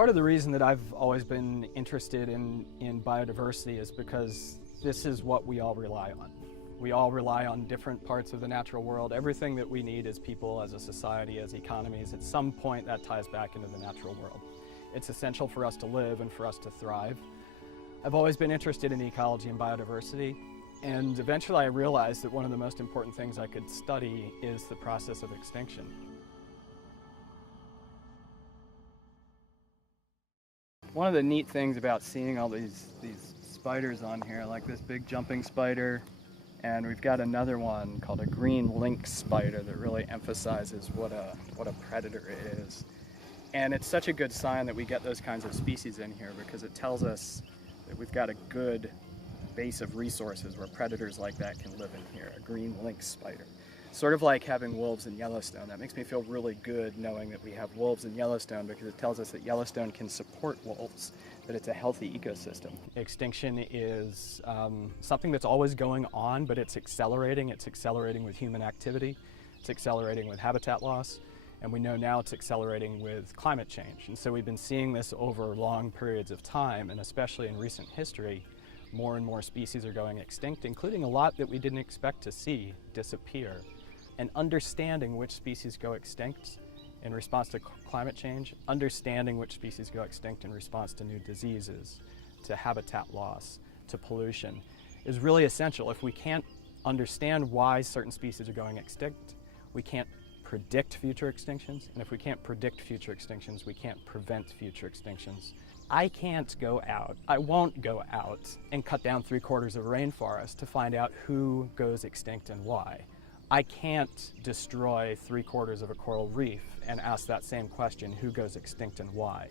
Part of the reason that I've always been interested in biodiversity is because this is what we all rely on. We all rely on different parts of the natural world. Everything that we need as people, as a society, as economies, at some point that ties back into the natural world. It's essential for us to live and for us to thrive. I've always been interested in ecology and biodiversity, and eventually I realized that one of the most important things I could study is the process of extinction. One of the neat things about seeing all these spiders on here, like this big jumping spider, and we've got another one called a green lynx spider that really emphasizes what a predator it is. And it's such a good sign that we get those kinds of species in here, because it tells us that we've got a good base of resources where predators like that can live in here, a green lynx spider. Sort of like having wolves in Yellowstone. That makes me feel really good knowing that we have wolves in Yellowstone, because it tells us that Yellowstone can support wolves, that it's a healthy ecosystem. Extinction is something that's always going on, but it's accelerating. It's accelerating with human activity. It's accelerating with habitat loss. And we know now it's accelerating with climate change. And so we've been seeing this over long periods of time, and especially in recent history, more and more species are going extinct, including a lot that we didn't expect to see disappear. And understanding which species go extinct in response to climate change, understanding which species go extinct in response to new diseases, to habitat loss, to pollution, is really essential. If we can't understand why certain species are going extinct, we can't predict future extinctions, and if we can't predict future extinctions, we can't prevent future extinctions. I can't go out, I won't go out and cut down 3/4 of a rainforest to find out who goes extinct and why. I can't destroy 3/4 of a coral reef and ask that same question, who goes extinct and why?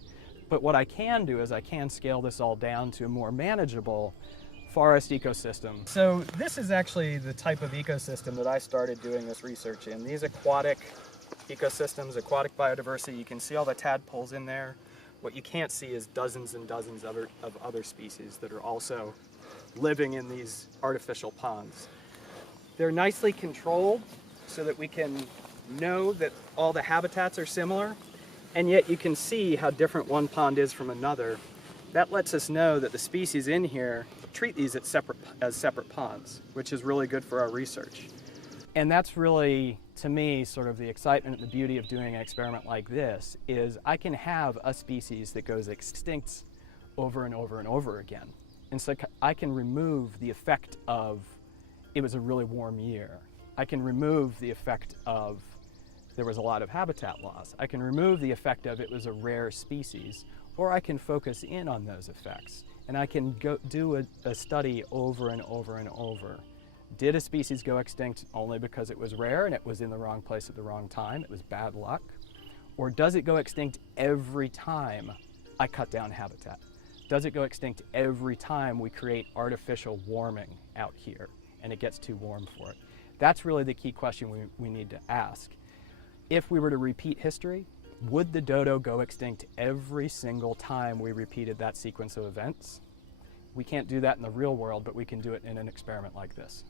But what I can do is I can scale this all down to a more manageable forest ecosystem. So this is actually the type of ecosystem that I started doing this research in. These aquatic ecosystems, aquatic biodiversity, you can see all the tadpoles in there. What you can't see is dozens and dozens of other species that are also living in these artificial ponds. They're nicely controlled so that we can know that all the habitats are similar, and yet you can see how different one pond is from another. That lets us know that the species in here treat these as separate ponds, which is really good for our research. And that's really, to me, sort of the excitement and the beauty of doing an experiment like this, is I can have a species that goes extinct over and over and over again. And so I can remove the effect of it was a really warm year. I can remove the effect of there was a lot of habitat loss. I can remove the effect of it was a rare species, or I can focus in on those effects. And I can go do a study over and over and over. Did a species go extinct only because it was rare and it was in the wrong place at the wrong time, it was bad luck? Or does it go extinct every time I cut down habitat? Does it go extinct every time we create artificial warming out here and it gets too warm for it? That's really the key question we need to ask. If we were to repeat history, would the dodo go extinct every single time we repeated that sequence of events? We can't do that in the real world, but we can do it in an experiment like this.